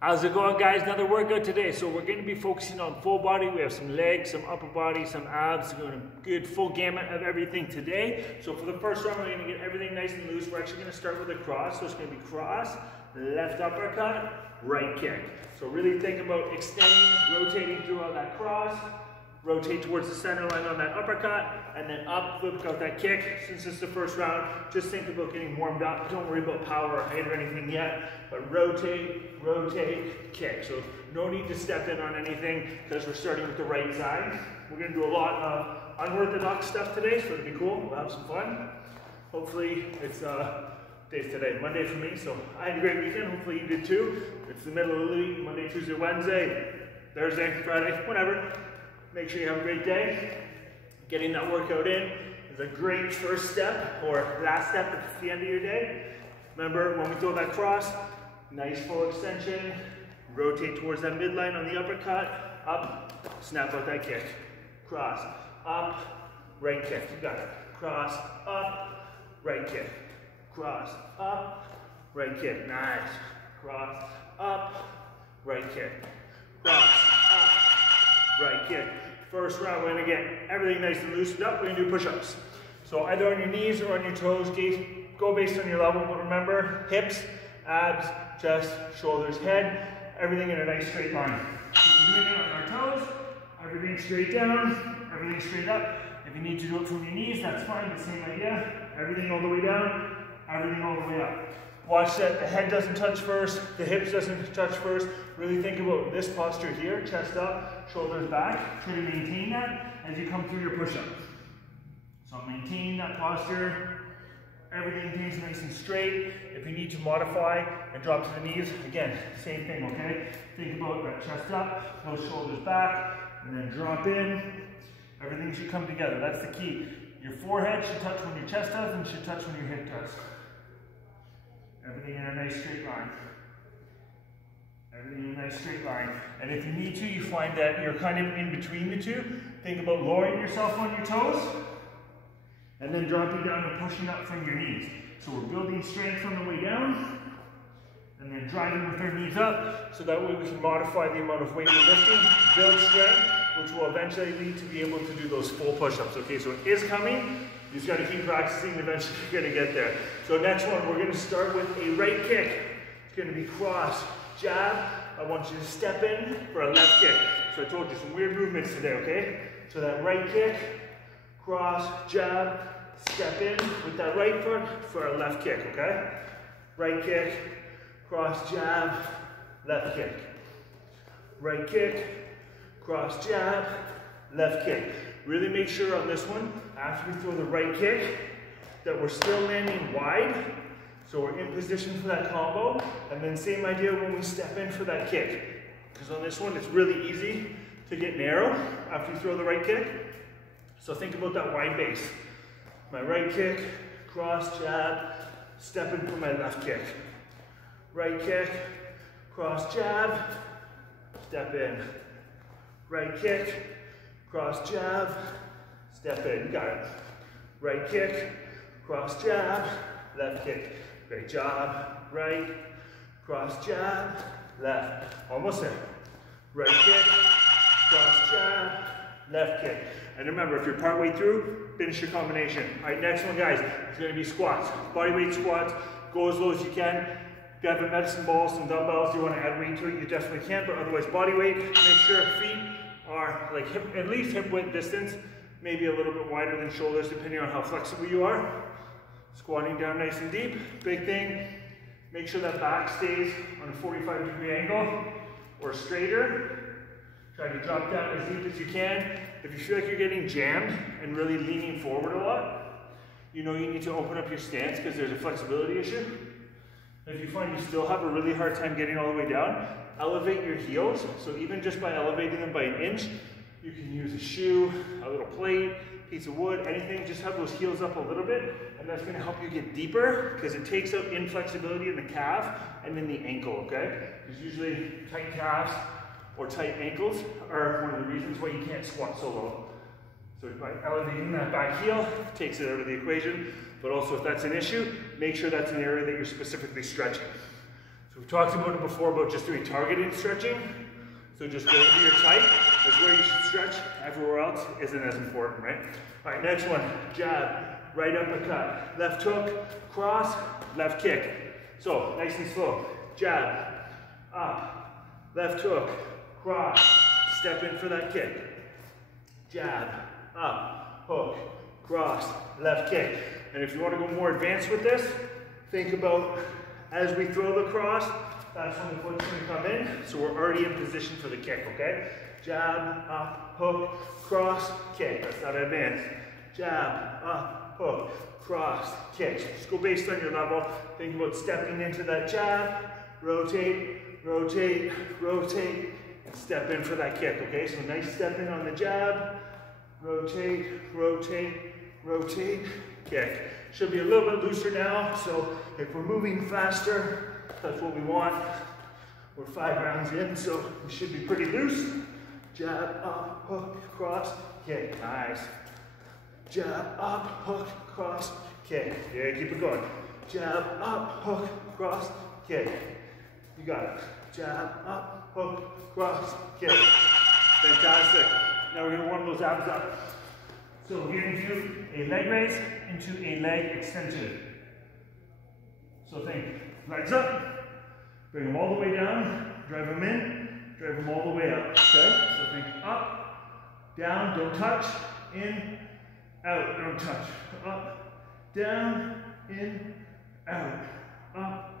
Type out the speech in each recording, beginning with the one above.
How's it going, guys? Another workout today. So we're going to be focusing on full body. We have some legs, some upper body, some abs. We're going to good full gamut of everything today. So for the first round, we're going to get everything nice and loose. We're actually going to start with a cross. So it's going to be cross, left uppercut, right kick. So really think about extending, rotating throughout that cross. Rotate towards the center line on that uppercut, and then up, flip out that kick. Since it's the first round, just think about getting warmed up. Don't worry about power or height or anything yet, but rotate, rotate, kick. So no need to step in on anything because we're starting with the right side. We're going to do a lot of unorthodox stuff today, so it'll be cool. We'll have some fun. Hopefully it's days today, Monday for me, so I had a great weekend. Hopefully you did too. It's the middle of the week, Monday, Tuesday, Wednesday, Thursday, Friday, whatever. Make sure you have a great day. Getting that workout in is a great first step or last step at the end of your day. Remember, when we throw that cross, nice full extension, rotate towards that midline on the uppercut, up, snap out that kick. Cross, up, right kick. You got it. Cross, up, right kick. Cross, up, right kick. Nice. Cross, up, right kick. Cross, up, right kick. First round, we're going to get everything nice and loosened up. We're going to do push-ups. So either on your knees or on your toes. Go based on your level, but remember, hips, abs, chest, shoulders, head, everything in a nice straight line. So we're doing it on our toes, everything straight down, everything straight up. If you need to do it from your knees, that's fine, the same idea. Everything all the way down, everything all the way up. Watch that the head doesn't touch first, the hips doesn't touch first. Really think about this posture here, chest up, shoulders back. Try to maintain that as you come through your push-up. So maintain that posture. Everything stays nice and straight. If you need to modify and drop to the knees, again, same thing, okay? Think about that chest up, those shoulders back, and then drop in. Everything should come together, that's the key. Your forehead should touch when your chest does and should touch when your hip does. Everything in a nice straight line. Everything in a nice straight line. And if you need to, you find that you're kind of in between the two. Think about lowering yourself on your toes and then dropping down and pushing up from your knees. So we're building strength on the way down and then driving with our knees up so that way we can modify the amount of weight we're lifting, build strength, which will eventually lead to be able to do those full push-ups. Okay, so it is coming. You just got to keep practicing and eventually you're going to get there. So next one, we're going to start with a right kick. It's going to be cross, jab. I want you to step in for a left kick. So I told you some weird movements today, okay? So that right kick, cross, jab, step in with that right foot for a left kick, okay? Right kick, cross, jab, left kick. Right kick, cross, jab, left kick. Really make sure on this one, after we throw the right kick, that we're still landing wide. So we're in position for that combo. And then same idea when we step in for that kick. Because on this one, it's really easy to get narrow after you throw the right kick. So think about that wide base. My right kick, cross, jab, step in for my left kick. Right kick, cross, jab, step in. Right kick, cross, jab, step in. You got it. Right kick, cross, jab, left kick. Great job. Right, cross, jab, left. Almost there. Right kick, cross, jab, left kick. And remember, if you're partway through, finish your combination. All right, next one, guys, it's going to be squats. Bodyweight squats. Go as low as you can. If you have a medicine ball, some dumbbells, you want to add weight to it, you definitely can, but otherwise body weight. Make sure feet are like hip, at least hip width distance, maybe a little bit wider than shoulders depending on how flexible you are. Squatting down nice and deep. Big thing, make sure that back stays on a 45-degree angle or straighter. Try to drop down as deep as you can. If you feel like you're getting jammed and really leaning forward a lot, you know you need to open up your stance because there's a flexibility issue. If you find you still have a really hard time getting all the way down, elevate your heels. So even just by elevating them by an inch, you can use a shoe, a little plate, piece of wood, anything. Just have those heels up a little bit, and that's going to help you get deeper because it takes out inflexibility in the calf and in the ankle, okay? Because usually tight calves or tight ankles are one of the reasons why you can't squat so low. So by elevating that back heel, takes it out of the equation. But also if that's an issue, make sure that's an area that you're specifically stretching. So We've talked about it before about just doing targeted stretching. So just wherever you're tight is where you should stretch. Everywhere else isn't as important, right? All right, next one, jab, right uppercut, left hook, cross, left kick. So nice and slow, jab, up, left hook, cross, step in for that kick. Jab, up, hook, cross, left kick. And if you want to go more advanced with this, think about as we throw the cross, that's when the foot's going to come in, so we're already in position for the kick, okay? Jab, up, hook, cross, kick. That's not advanced. Jab, up, hook, cross, kick. So just go based on your level. Think about stepping into that jab, rotate, rotate, rotate, and step in for that kick, okay? So nice step in on the jab, rotate, rotate, rotate, kick. Should be a little bit looser now, so if we're moving faster, that's what we want. We're 5 rounds in, so we should be pretty loose. Jab, up, hook, cross, kick. Nice. Jab, up, hook, cross, kick. Yeah, keep it going. Jab, up, hook, cross, kick. You got it. Jab, up, hook, cross, kick. Fantastic. Now we're gonna warm those abs up. So we're gonna do a leg raise into a leg extension. So think, legs up, bring them all the way down, drive them in, drive them all the way up, okay? So think up, down, don't touch, in, out, don't touch. Up, down, in, out. Up,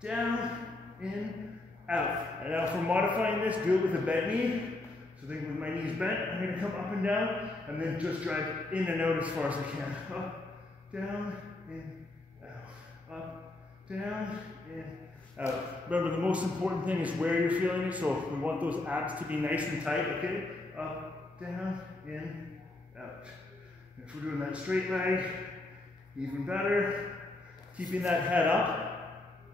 down, in, out. And now for modifying this, do it with a bent knee. So think with my knees bent, I'm gonna come up and down, and then just drive in and out as far as I can. Up, down, in, out. Up, down, in, out. Remember, the most important thing is where you're feeling it, so we want those abs to be nice and tight, okay? Up, down, in, out. And if we're doing that straight leg, even better. Keeping that head up,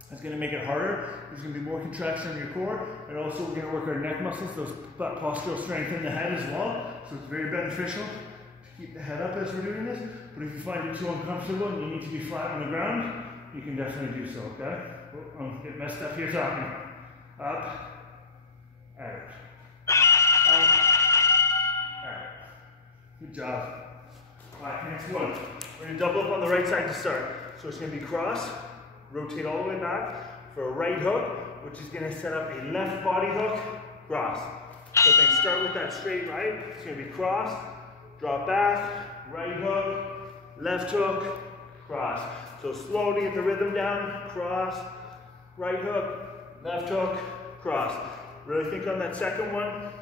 that's going to make it harder. There's going to be more contraction in your core, and also we're going to work our neck muscles, those postural strength in the head as well. So it's very beneficial to keep the head up as we're doing this. But if you find it too uncomfortable and you need to be flat on the ground, you can definitely do so, okay? Oh, I'm getting messed up here talking. Up, out. Up, out. Good job. All right, next one. We're going to double up on the right side to start. So it's going to be cross, rotate all the way back for a right hook, which is going to set up a left body hook, cross. So then start with that straight right. It's going to be cross, drop back, right hook, left hook, cross. So slow to get the rhythm down, cross, right hook, left hook, cross. Really think on that second one.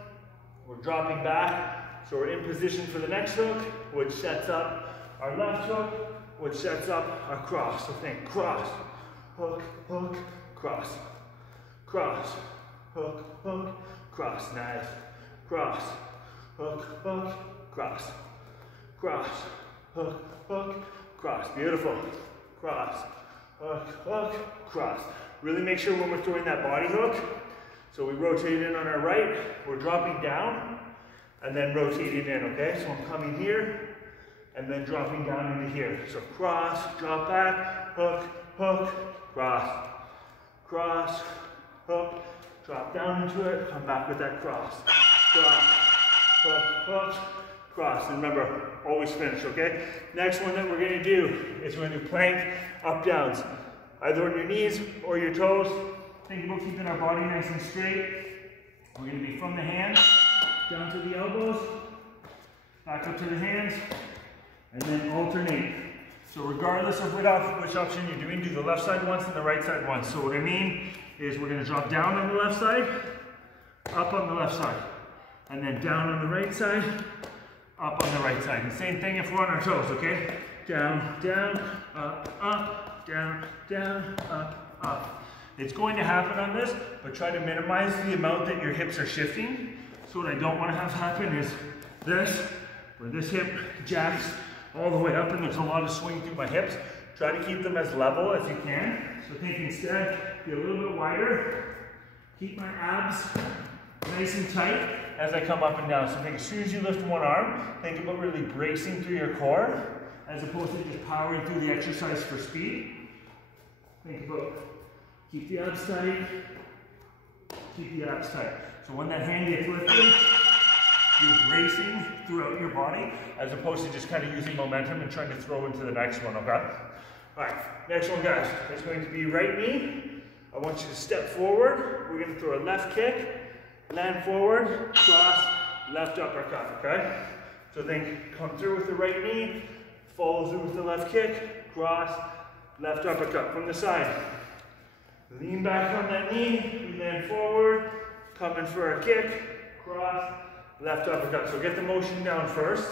We're dropping back, so we're in position for the next hook, which sets up our left hook, which sets up our cross. So think cross, hook, hook, cross, cross, hook, hook, cross. Nice. Cross, hook, hook, cross, cross, hook, hook, cross. Beautiful. Cross, hook, hook, cross. Really make sure when we're throwing that body hook, so we rotate in on our right, we're dropping down, and then rotating in, okay? So I'm coming here, and then dropping down into here. So cross, drop back, hook, hook, cross, cross, hook, drop down into it, come back with that cross, cross, hook, hook, cross. And remember, always finish, okay? Next one that we're gonna do is we're gonna do plank up downs, either on your knees or your toes. Think about keeping our body nice and straight. We're gonna be from the hands down to the elbows, back up to the hands, and then alternate. So regardless of which option you're doing, do the left side once and the right side once. So what I mean is we're gonna drop down on the left side, up on the left side, and then down on the right side, up on the right side. And same thing if we're on our toes, okay? Down, down, up, down, down, up. It's going to happen on this, but try to minimize the amount that your hips are shifting. So what I don't want to have happen is this, where this hip jacks all the way up and there's a lot of swing through my hips. Try to keep them as level as you can. So think instead, be a little bit wider. Keep my abs nice and tight as I come up and down. So think as soon as you lift one arm, think about really bracing through your core as opposed to just powering through the exercise for speed. Think about Keep the abs tight. Keep the abs tight. So when that hand gets lifted, you're bracing throughout your body as opposed to just kind of using momentum and trying to throw into the next one, okay? All right, next one, guys. It's going to be right knee. I want you to step forward. We're going to throw a left kick, land forward, cross, left uppercut, okay? So think, come through with the right knee, follow through with the left kick, cross, left uppercut from the side. Lean back on that knee, we land forward, come in for a kick, cross, left uppercut. So get the motion down first.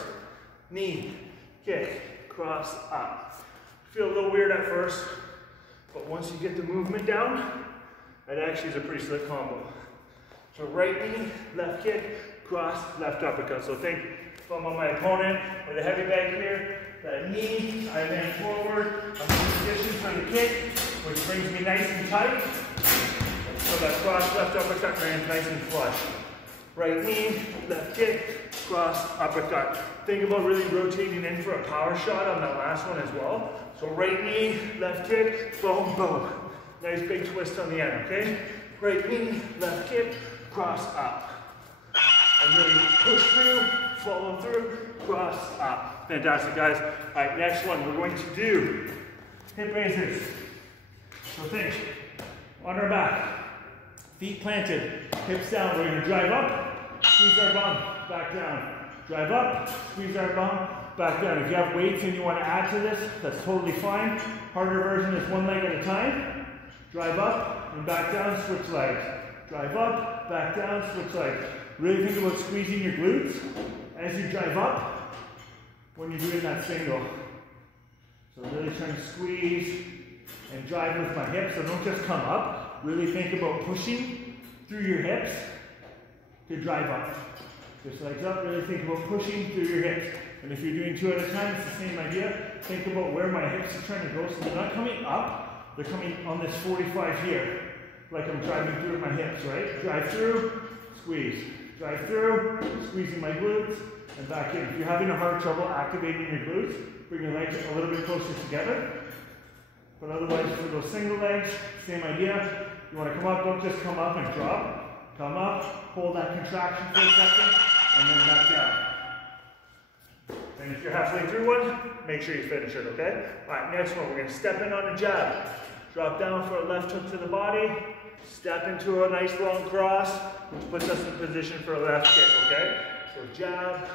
Knee, kick, cross, up. Feel a little weird at first, but once you get the movement down, that actually is a pretty slick combo. So right knee, left kick, cross, left uppercut. So think if I'm on my opponent with a heavy bag here, that knee, I land forward, I'm in position for the kick, which brings me nice and tight. So that cross, left uppercut lands nice and flush. Right knee, left kick, cross, uppercut. Think about really rotating in for a power shot on that last one as well. So right knee, left kick, boom, boom. Nice big twist on the end, okay? Right knee, left kick, cross, up. And really push through, follow through, cross, up. Fantastic, guys. All right, next one, we're going to do hip raises. So think, on our back, feet planted, hips down. We're going to drive up, squeeze our bum, back down. Drive up, squeeze our bum, back down. If you have weights and you want to add to this, that's totally fine. Harder version is one leg at a time. Drive up and back down, switch legs. Drive up, back down, switch legs. Really think about squeezing your glutes as you drive up when you're doing that single. So really trying to squeeze and drive with my hips. So don't just come up. Really think about pushing through your hips to drive up. Just legs up, really think about pushing through your hips. And if you're doing two at a time, it's the same idea. Think about where my hips are trying to go. So they're not coming up, they're coming on this 45 here. Like I'm driving through with my hips, right? Drive through, squeeze. Drive through, squeezing my glutes, and back in. If you're having a hard trouble activating your glutes, bring your legs a little bit closer together. But otherwise, for those single legs, same idea. You want to come up, don't just come up and drop. Come up, hold that contraction for a second, and then back down. And if you're halfway through one, make sure you finish it, okay? All right, next one, we're going to step in on a jab. Drop down for a left hook to the body. Step into a nice long cross, which puts us in position for a left kick, okay? So jab,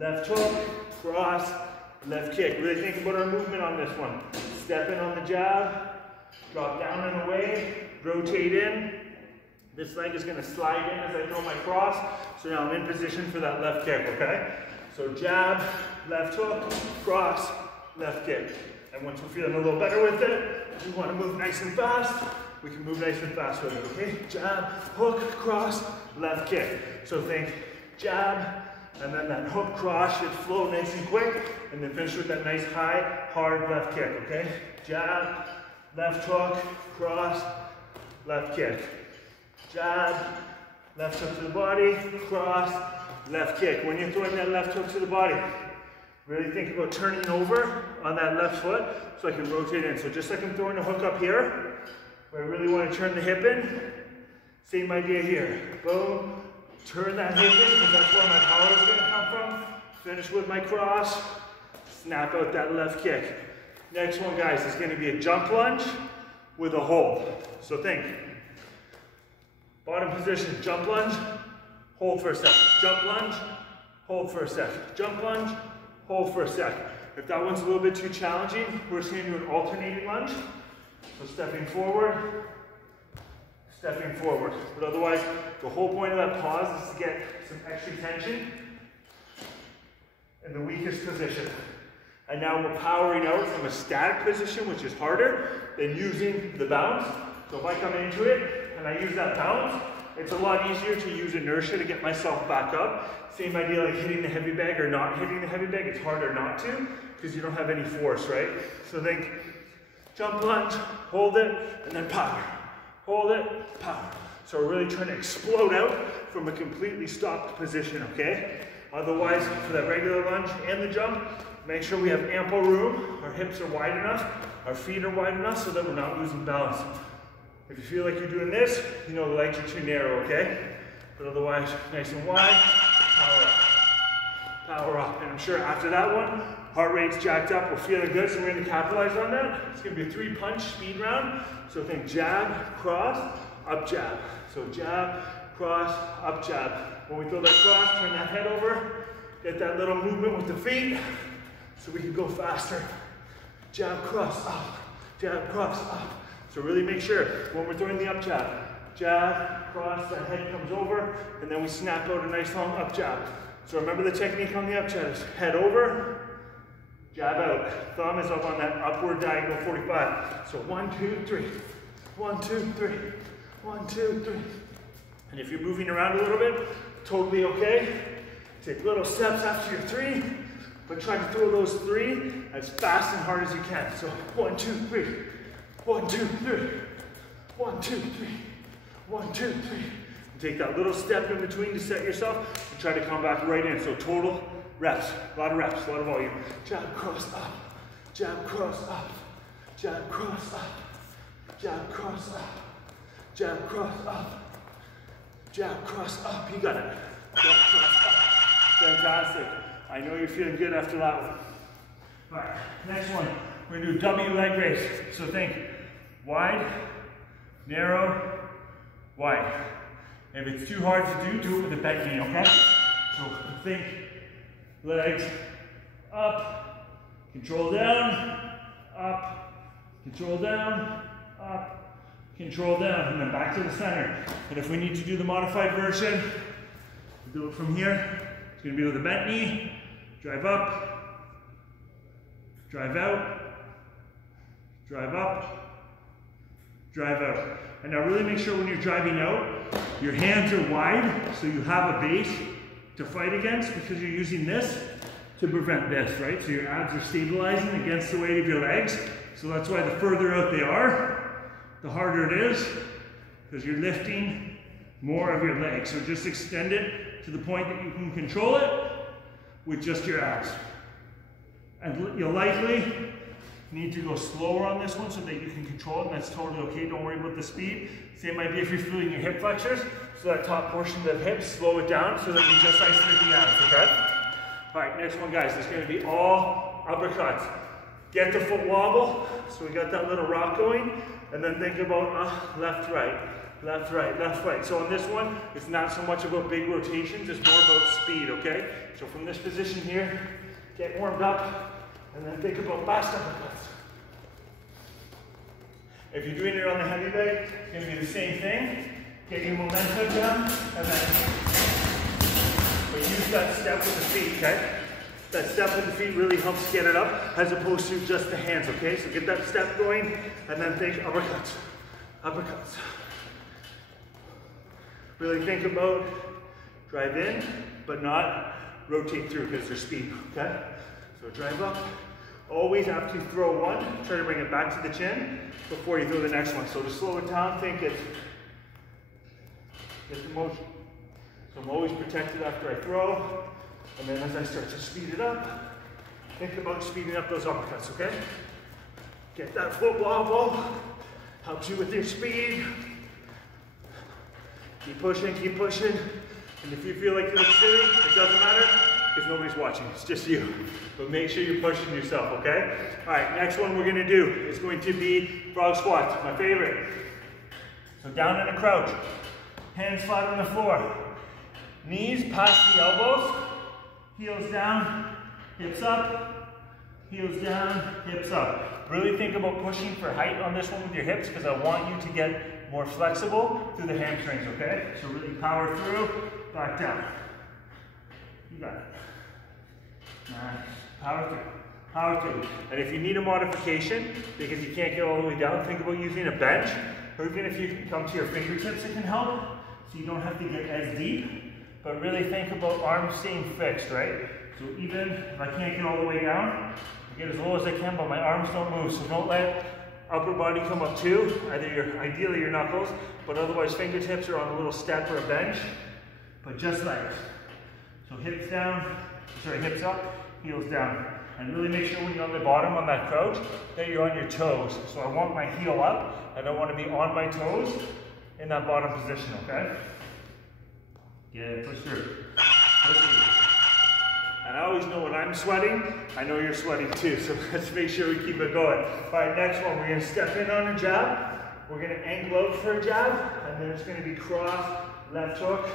left hook, cross, left kick. Really think about our movement on this one. Step in on the jab, drop down and away, rotate in. This leg is going to slide in as I throw my cross. So now I'm in position for that left kick, okay? So jab, left hook, cross, left kick. And once we're feeling a little better with it, we want to move nice and fast. We can move nice and fast with it, okay? Jab, hook, cross, left kick. So think jab, and then that hook, cross should flow nice and quick, and then finish with that nice high, hard left kick, okay? Jab, left hook, cross, left kick. Jab, left hook to the body, cross, left kick. When you're throwing that left hook to the body, really think about turning over on that left foot so I can rotate in. So just like I'm throwing a hook up here, where I really want to turn the hip in, same idea here. Boom, turn that hip in because that's where my power is going to come from. Finish with my cross, snap out that left kick. Next one, guys, is going to be a jump lunge with a hold. So think, bottom position, jump lunge, hold for a sec. Jump lunge, hold for a sec. Jump lunge, hold for a sec. If that one's a little bit too challenging, we're just going to do an alternating lunge. So stepping forward, stepping forward. But otherwise, the whole point of that pause is to get some extra tension in the weakest position. And now we're powering out from a static position, which is harder than using the bounce. So if I come into it and I use that bounce, it's a lot easier to use inertia to get myself back up. Same idea like hitting the heavy bag or not hitting the heavy bag. It's harder not to because you don't have any force, right? So think jump lunge, hold it, and then power. Hold it, power. So we're really trying to explode out from a completely stopped position, okay? Otherwise, for that regular lunge and the jump, make sure we have ample room, our hips are wide enough, our feet are wide enough so that we're not losing balance. If you feel like you're doing this, you know the legs are too narrow, okay? But otherwise, nice and wide, power up. Power up. And I'm sure after that one, heart rate's jacked up, we're feeling good, so we're gonna capitalize on that. It's gonna be a 3-punch speed round. So think jab, cross, up, jab. So jab, cross, up, jab. When we throw that cross, turn that head over, get that little movement with the feet, so we can go faster. Jab, cross, up, jab, cross, up. So really make sure when we're throwing the up jab, jab, cross, that head comes over, and then we snap out a nice long up jab. So remember the technique on the up jab is head over, jab out. Thumb is up on that upward diagonal 45. So 1, 2, 3. 1, 2, 3. 1, 2, 3. And if you're moving around a little bit, totally okay. Take little steps after your 3, but try to throw those 3 as fast and hard as you can. So 1, 2, 3. 1, 2, 3. 1, 2, 3. 1, 2, 3. And take that little step in between to set yourself and try to come back right in. So total reps, a lot of reps, a lot of volume. Jab, cross, up. Jab, cross, up. Jab, cross, up. Jab, cross, up. Jab, cross, up. Jab, cross, up. You got it. Jab, cross, up. Fantastic. I know you're feeling good after that one. All right, next one. We're gonna do W leg raise. So think wide, narrow, wide. If it's too hard to do it with a bent knee, okay? So think legs up, control down, up, control down, up, control down, and then back to the center. And if we need to do the modified version, we'll do it from here. It's gonna be with a bent knee, drive up, drive out, drive up, drive out. And now really make sure when you're driving out, your hands are wide so you have a base to fight against, because you're using this to prevent this, right? So your abs are stabilizing against the weight of your legs. So that's why the further out they are, the harder it is, because you're lifting more of your legs. So just extend it to the point that you can control it with just your abs. And you'll likely need to go slower on this one so that you can control it, and that's totally okay. Don't worry about the speed. Same idea if you're feeling your hip flexors. So that top portion of the hips, slow it down so that you just isolate the abs, okay? All right, next one, guys. It's gonna be all uppercuts. Get the foot wobble. So we got that little rock going, and then think about left, right, left, right, left, right. So on this one, it's not so much about big rotations, it's more about speed, okay? So from this position here, get warmed up, and then think about fast uppercuts. If you're doing it on the heavy leg, it's going to be the same thing. Get your momentum down, and then but use that step with the feet, okay? That step with the feet really helps get it up, as opposed to just the hands, okay? So get that step going, and then think uppercuts, uppercuts. Really think about drive in, but not rotate through, because there's speed, okay? So drive up. Always after you throw one, try to bring it back to the chin before you throw the next one. So to slow it down, think it, get the motion. So I'm always protected after I throw, and then as I start to speed it up, think about speeding up those uppercuts, okay? Get that foot wobble, helps you with your speed. Keep pushing, and if you feel like you look silly, it doesn't matter, because nobody's watching, it's just you. But make sure you're pushing yourself, okay? All right, next one we're gonna do is going to be frog squats, my favorite. So down in a crouch, hands flat on the floor, knees past the elbows, heels down, hips up, heels down, hips up. Really think about pushing for height on this one with your hips, because I want you to get more flexible through the hamstrings, okay? So really power through, back down. You got it. Nice. Power through. Power through. And if you need a modification, because you can't get all the way down, think about using a bench, or even if you can come to your fingertips, it can help, so you don't have to get as deep. But really think about arms staying fixed, right? So even if I can't get all the way down, I get as low as I can, but my arms don't move. So don't let upper body come up too, ideally your knuckles, but otherwise fingertips are on a little step or a bench, but just legs. So hips down, sorry, hips up, heels down. And really make sure when you're on the bottom on that crouch that you're on your toes. So I want my heel up. I don't want to be on my toes in that bottom position, okay? Yeah, push through. Push through. And I always know when I'm sweating, I know you're sweating too. So let's make sure we keep it going. All right, next one, we're gonna step in on a jab. We're gonna angle out for a jab, and then it's gonna be cross, left hook,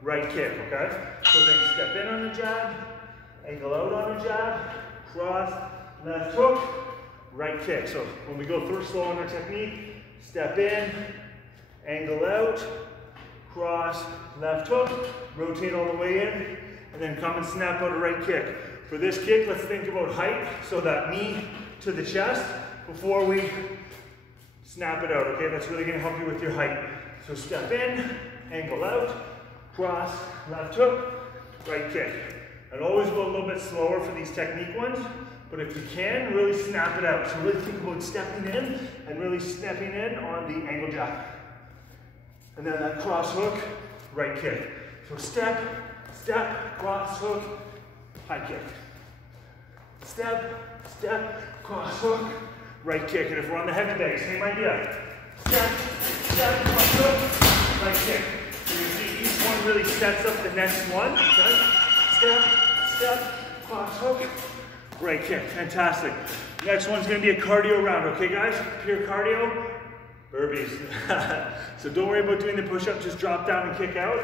right kick, okay? So then step in on a jab, angle out on a jab, cross, left hook, right kick. So when we go through slow on our technique, step in, angle out, cross, left hook, rotate all the way in, and then come and snap out a right kick. For this kick, let's think about height, so that knee to the chest before we snap it out, okay? That's really gonna help you with your height. So step in, angle out, cross, left hook, right kick. And always go a little bit slower for these technique ones, but if you can, really snap it out. So really think about stepping in and really stepping in on the angle jab. And then that cross hook, right kick. So step, step, cross hook, high kick. Step, step, cross hook, right kick. And if we're on the heavy bag, same idea. Step, step, cross hook, right kick. So you see each one really sets up the next one. Okay? Step, step, cross hook, right kick. Fantastic. Next one's gonna be a cardio round, okay guys? Pure cardio, burpees. So don't worry about doing the push-up, just drop down and kick out.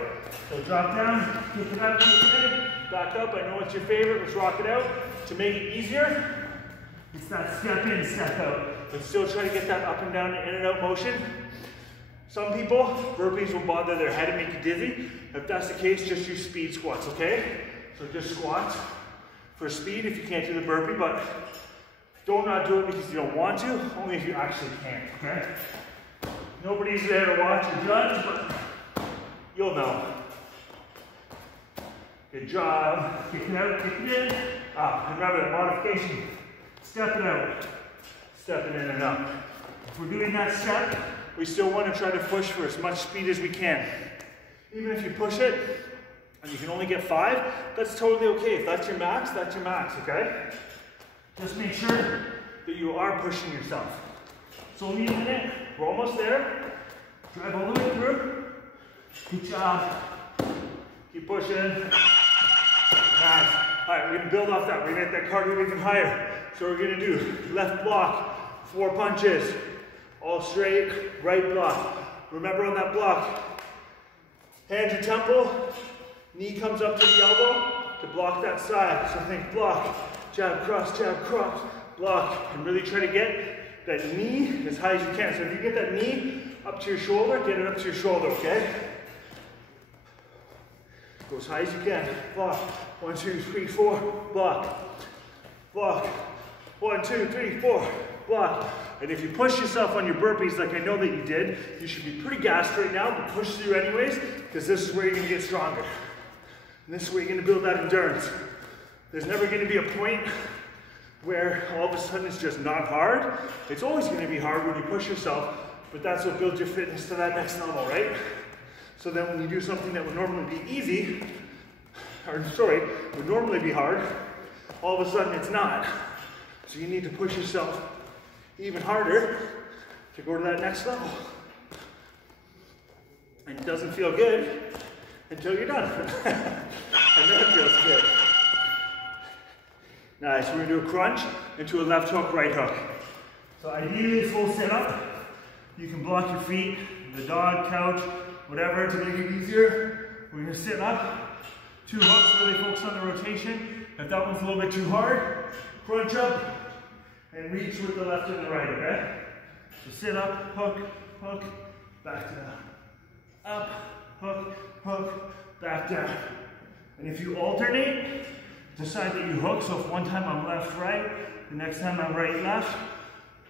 So drop down, kick it out, kick it in, back up. I know it's your favorite, let's rock it out. To make it easier, it's that step in, step out. But still try to get that up and down and in and out motion. Some people, burpees will bother their head and make you dizzy. If that's the case, just use speed squats, okay? So just squat for speed if you can't do the burpee, but don't not do it because you don't want to, only if you actually can, okay? Nobody's there to watch or judge, but you'll know. Good job. Kick it out, kick it in. Remember the modification. Step it out. Stepping in and up. If we're doing that step, we still want to try to push for as much speed as we can. Even if you push it, and you can only get 5, that's totally okay. If that's your max, okay? Just make sure that you are pushing yourself. So only a minute, we're almost there. Drive all the way through. Good job. Keep pushing. Nice. All right, we're gonna build off that. We're gonna get that cardio even higher. So we're gonna do left block, 4 punches, all straight, right block. Remember on that block, hand to temple, knee comes up to the elbow to block that side. So think block, jab, cross, block, and really try to get that knee as high as you can. So if you get that knee up to your shoulder, get it up to your shoulder, okay? Go as high as you can. Block. 1, 2, 3, 4. Block. Block. 1, 2, 3, 4. Block. And if you push yourself on your burpees like I know that you did, you should be pretty gassed right now, but push through anyways, because this is where you're gonna get stronger. And this is where you're gonna build that endurance. There's never gonna be a point where all of a sudden it's just not hard. It's always gonna be hard when you push yourself, but that's what builds your fitness to that next level, right? So then when you do something that would normally be easy, would normally be hard, all of a sudden it's not. So you need to push yourself even harder to go to that next level. And it doesn't feel good until you're done. And then it feels good. Nice, we're gonna do a crunch into a left hook, right hook. So ideally full sit up. You can block your feet, the dog, couch, whatever to make it easier. We're gonna sit up, 2 hooks, really focus on the rotation. If that one's a little bit too hard, crunch up and reach with the left and the right, okay? So sit up, hook, hook, back down. Up, hook, hook, back down. And if you alternate, decide that you hook. So if one time I'm left, right, the next time I'm right, left,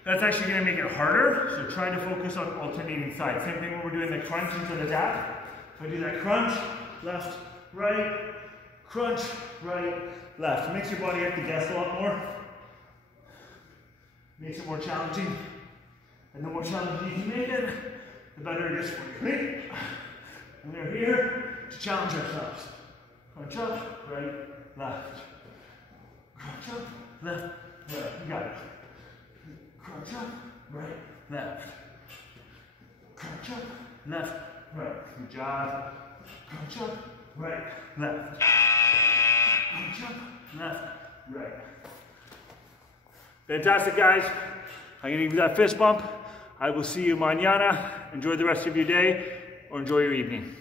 that's actually gonna make it harder. So try to focus on alternating sides. Same thing when we're doing the crunch into the jab. If I do that crunch, left, right, crunch, right, left. It makes your body have to guess a lot more. Makes it more challenging. And the more challenging you can make it, the better it is for you. And we're here to challenge ourselves. Crunch up, right, left. Crunch up, left, right. You got it. Crunch up, right, left. Crunch up, left, right. Good job. Crunch up, right, left. Crunch up, left, right. Fantastic, guys. I'm gonna give you that fist bump. I will see you mañana. Enjoy the rest of your day or enjoy your evening.